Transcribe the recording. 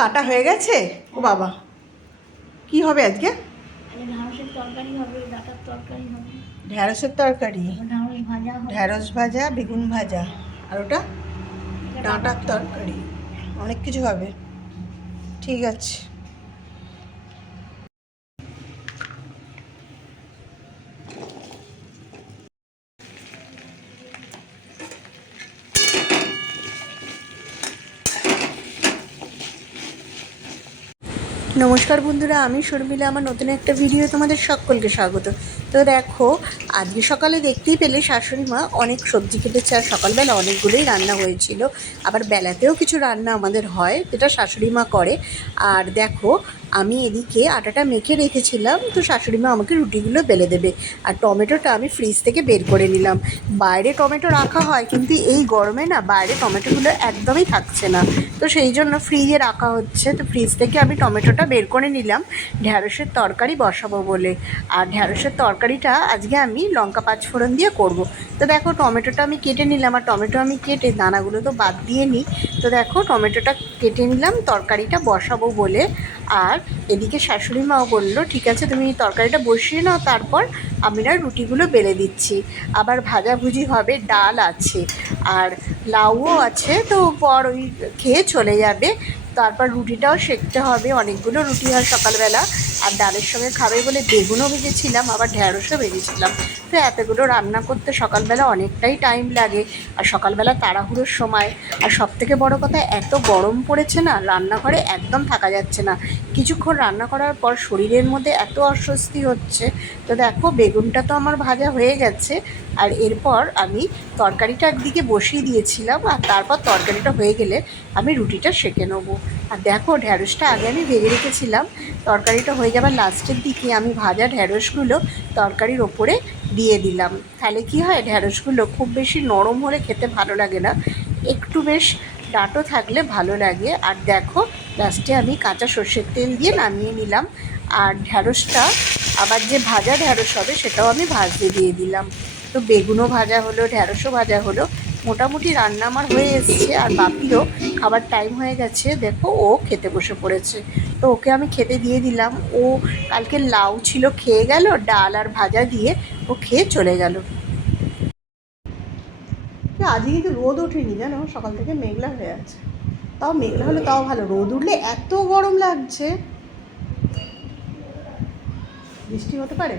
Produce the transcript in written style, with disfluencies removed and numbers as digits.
কাটা হয়ে গেছে। ও বাবা, কি হবে আজকে? ঢ্যাঁড়সের তরকারি হবে, ডাঁটার তরকারি হবে। ঢ্যাঁড়সের তরকারি, ঢ্যাঁড়স ভাজা হবে। ঢ্যাঁড়স ভাজা, বেগুন ভাজা, আর ওটা ডাঁটার তরকারি। অনেক কিছু হবে। ঠিক আছে। নমস্কার বন্ধুরা, আমি শর্মিলা। আমার নতুন একটা ভিডিও তোমাদের সকলকে স্বাগত। তো দেখো, আজকে সকালে দেখতেই পেলে শাশুড়ি মা অনেক সবজি কেটেছে, আর সকালবেলা অনেকগুলোই রান্না হয়েছিল। আবার বেলাতেও কিছু রান্না আমাদের হয়, যেটা শাশুড়ি মা করে। আর দেখো, আমি এদিকে আটাটা মেখে রেখেছিলাম, তো শাশুড়ি মা আমাকে রুটিগুলো বেলে দেবে। আর টমেটোটা আমি ফ্রিজ থেকে বের করে নিলাম। বাইরে টমেটো রাখা হয়, কিন্তু এই গরমে না বাইরে টমেটোগুলো একদমই থাকছে না, তো সেই জন্য ফ্রিজে রাখা হচ্ছে। তো ফ্রিজ থেকে আমি টমেটোটা বের করে নিলাম ঢ্যাঁড়সের তরকারি বসাবো বলে। আর ঢ্যাঁড়সের তরকারিটা আজকে আমি লঙ্কা পাঁচফোড়ন দিয়ে করব। তো দেখো, টমেটোটা আমি কেটে নিলাম, আর টমেটো আমি কেটে দানাগুলো তো বাদ দিয়ে নিই। তো দেখো, টমেটোটা কেটে নিলাম তরকারিটা বসাবো বলে। আর এদিকে শাশুড়ি মাও বললো, ঠিক আছে তুমি তরকারিটা বসিয়ে নাও, তারপর আমি না রুটিগুলো বেলে দিচ্ছি। আবার ভাজাভুজি হবে, ডাল আছে, আর লাউও আছে, তো পর ওই খেয়ে চলে যাবে। তারপর রুটিটাও সেঁকতে হবে, অনেকগুলো রুটি হয় সকালবেলা। আর ডালের সঙ্গে খাবে বলে বেগুনও ভেজেছিলাম, আবার ঢ্যাঁড়সও ভেজেছিলাম। তো এতগুলো রান্না করতে সকালবেলা অনেকটাই টাইম লাগে, আর সকালবেলা তাড়াহুড়োর সময়। আর সবথেকে বড় কথা, এত গরম পড়েছে না, রান্নাঘরে একদম থাকা যাচ্ছে না। কিছুক্ষণ রান্না করার পর শরীরের মধ্যে এত অস্বস্তি হচ্ছে। তো দেখো, বেগুনটা তো আমার ভাজা হয়ে গেছে, আর এরপর আমি তরকারিটা একদিকে বসিয়ে দিয়েছিলাম, আর তারপর তরকারিটা হয়ে গেলে আমি রুটিটা সেঁকে নেবো। আর দেখো, ঢ্যাঁড়সটা আগে আমি ভেজে রেখেছিলাম, তরকারিটা হয়ে যাবার লাস্টের দিকে আমি ভাজা ঢ্যাঁড়সগুলো তরকারির ওপরে দিয়ে দিলাম। তাহলে কি হয়, ঢ্যাঁড়সগুলো খুব বেশি নরম হলে খেতে ভালো লাগে না, একটু বেশ ডাঁটো থাকলে ভালো লাগে। আর দেখো, লাস্টে আমি কাঁচা সর্ষের তেল দিয়ে নামিয়ে নিলাম। আর ঢ্যাঁড়সটা আবার যে ভাজা ঢ্যাঁড়স হবে সেটাও আমি ভাজতে দিয়ে দিলাম। তো বেগুনও ভাজা হলো, ঢ্যাঁড়সও ভাজা হলো, মোটামুটি রান্না আমার হয়ে এসছে। আর বাপিরও খাবার টাইম হয়ে গেছে, দেখো ও খেতে বসে পড়েছে। তো ওকে আমি খেতে দিয়ে দিলাম। ও কালকে লাউ ছিল, খেয়ে গেল, ডাল আর ভাজা দিয়ে ও খেয়ে চলে গেল। আজকে কিন্তু রোদ ওঠেনি জানো, সকাল থেকে মেঘলা হয়ে আছে। তাও মেঘলা হলে তাও ভালো, রোদ উঠলে এত গরম লাগছে। বৃষ্টি হতে পারে।